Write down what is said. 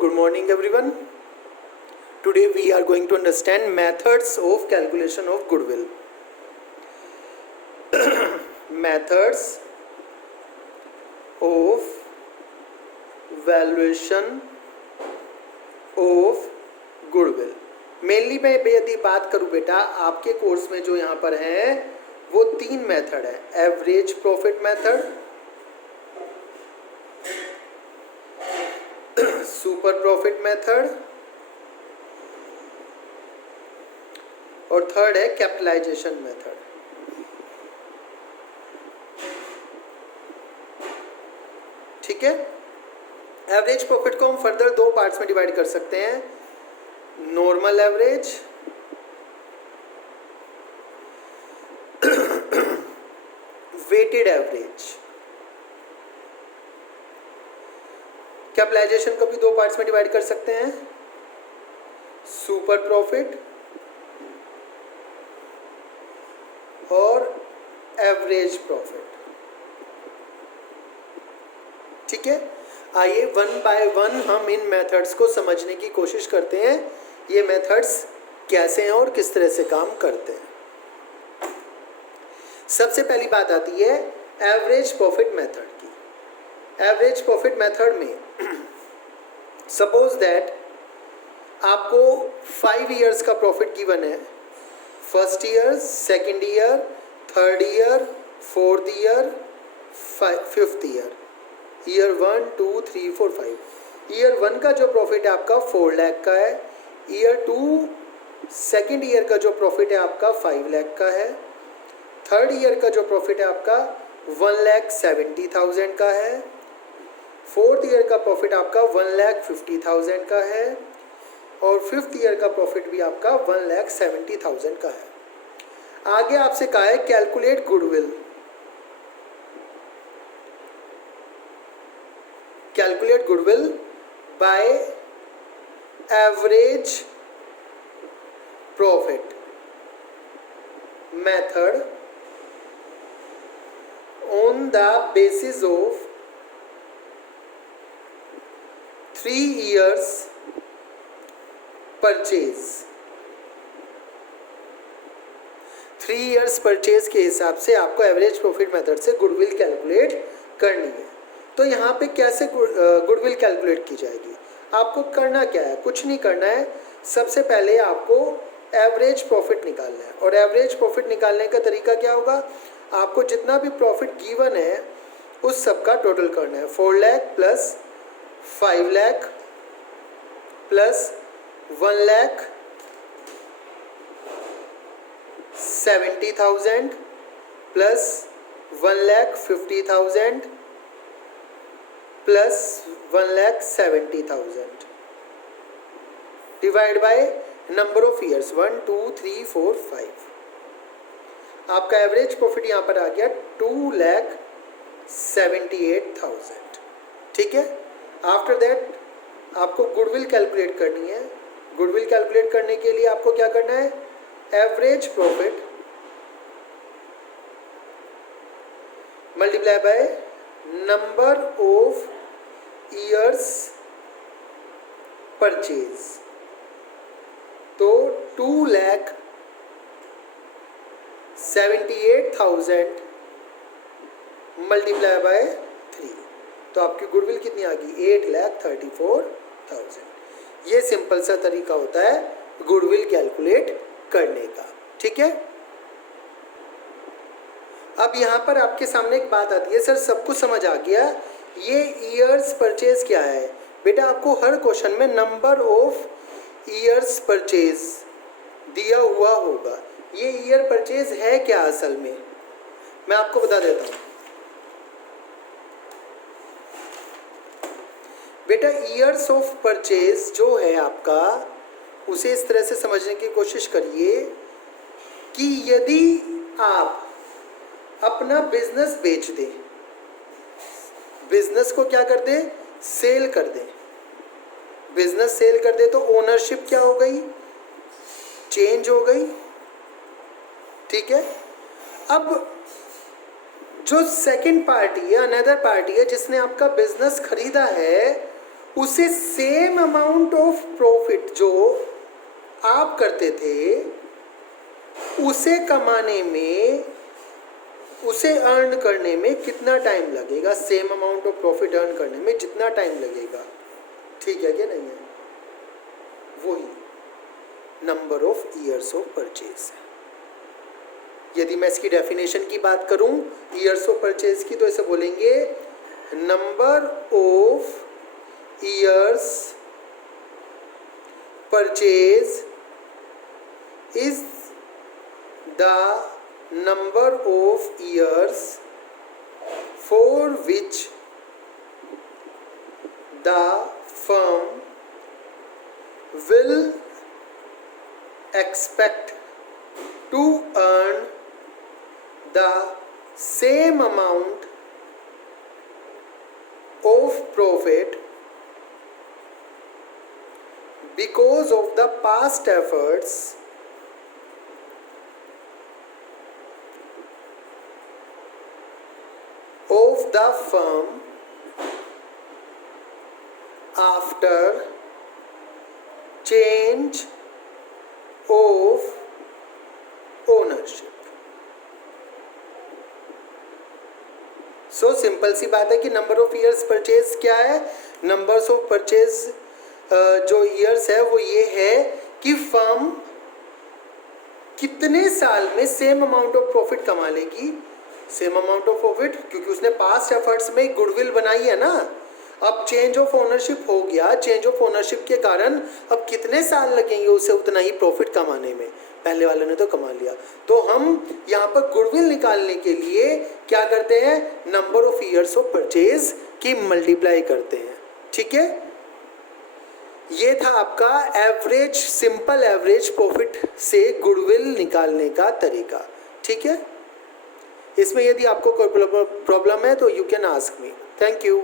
good morning everyone. Today we are going to understand methods of calculation of goodwill. Methods of valuation of goodwill. Mainly मैं यदि बात करूं बेटा आपके course में जो यहाँ पर है वो तीन मेथड है, average profit method, super profit method और थर्ड है कैपिटलाइजेशन मेथड। ठीक है, एवरेज प्रॉफिट को हम फर्दर दो पार्ट्स में डिवाइड कर सकते हैं, normal average weighted average. Capitalisation को भी दो पार्ट्स में डिवाइड कर सकते हैं, सुपर प्रॉफिट और एवरेज प्रॉफिट। ठीक है, आइए वन बाय वन हम इन मेथड्स को समझने की कोशिश करते हैं, ये मेथड्स कैसे हैं और किस तरह से काम करते हैं। सबसे पहली बात आती है एवरेज प्रॉफिट मेथड की। एवरेज प्रॉफिट मेथड में सपोज दैट आपको 5 इयर्स का प्रॉफिट गिवन है, first year, second year, third year, fourth year, fifth year, year 1 2 3 4 5। Year 1 का जो प्रॉफिट है आपका 4 लाख का है, ईयर 2 सेकेंड ईयर का जो प्रॉफिट है आपका 5 लाख का है, थर्ड ईयर का जो प्रॉफिट है आपका 1,70,000 का है, फोर्थ ईयर का प्रॉफिट आपका 1,50,000 का है और फिफ्थ ईयर का प्रॉफिट भी आपका 1,70,000 का है। आगे आपसे कहा है calculate goodwill. Calculate goodwill by average profit method on the basis of 3 years purchase। 3 years purchase के हिसाब से आपको एवरेज प्रॉफिट मेथड से गुडविल कैलकुलेट करनी है। तो यहाँ पे कैसे गुडविल कैलकुलेट की जाएगी? आपको करना क्या है? कुछ नहीं करना है, सबसे पहले आपको एवरेज प्रॉफिट निकालना है। और एवरेज प्रॉफिट निकालने का तरीका क्या होगा? आपको जितना भी प्रॉफिट गिवन है उस सब का टोटल करना है। 4 lakh plus 5 lakh plus 1,70,000 plus 1,50,000 plus 1,70,000 divide by number of years 1 2 3 4 5। आपका एवरेज प्रॉफिट यहाँ पर आ गया 2,78,000। ठीक है, आफ्टर दैट आपको गुडविल कैलकुलेट करनी है। गुडविल कैलकुलेट करने के लिए आपको क्या करना है? Average profit multiply by number of years purchase. तो 2,78,000 मल्टीप्लाई बाय 3, तो आपकी गुडविल कितनी आ गई? 8,34,000। ये सिंपल सा तरीका होता है गुडविल कैलकुलेट करने का। ठीक है, अब यहाँ पर आपके सामने एक बात आती है, सर सब कुछ समझ आ गया, ये ईयर्स परचेज क्या है? बेटा आपको हर क्वेश्चन में नंबर ऑफ ईयर्स परचेज दिया हुआ होगा। ये ईयर परचेज है क्या असल में? मैं आपको बता देता हूँ बेटा। ईयर्स ऑफ परचेज जो है आपका, उसे इस तरह से समझने की कोशिश करिए कि यदि आप अपना बिजनेस बेच दें, बिजनेस को क्या कर दें? सेल कर दें। बिजनेस सेल कर दे तो ओनरशिप क्या हो गई? चेंज हो गई। ठीक है, अब जो सेकंड पार्टी है, अनदर पार्टी है, जिसने आपका बिजनेस खरीदा है, उसे सेम अमाउंट ऑफ प्रॉफिट जो आप करते थे उसे कमाने में, उसे अर्न करने में कितना टाइम लगेगा, same amount of profit earn करने में जितना टाइम लगेगा, ठीक है कि नहीं है, वही number of years of purchase है। यदि मैं इसकी डेफिनेशन की बात करूं ईयर्स ऑफ परचेज की, तो ऐसे बोलेंगे number of years purchase is the number of years for which the firm will expect to earn the same amount of profit because of the past efforts of the firm after change of ownership। So simple सी बात है कि number of years purchase क्या है, numbers of purchase जो years है वो ये है कि फर्म कितने साल में सेम अमाउंट ऑफ प्रॉफिट कमा लेगी, सेम अमाउंट ऑफ प्रॉफिट, क्योंकि उसने पास्ट एफर्ट्स में गुडविल बनाई है ना। अब चेंज ऑफ ओनरशिप हो गया, चेंज ऑफ ओनरशिप के कारण अब कितने साल लगेंगे उसे उतना ही प्रॉफिट कमाने में, पहले वाले ने तो कमा लिया। तो हम यहाँ पर गुडविल निकालने के लिए क्या करते हैं, number of years of purchase की मल्टीप्लाई करते हैं, ठीक है। ये था आपका एवरेज, सिंपल एवरेज प्रॉफिट से गुडविल निकालने का तरीका, ठीक है। इसमें यदि आपको कोई प्रॉब्लम है तो you can ask me. Thank you.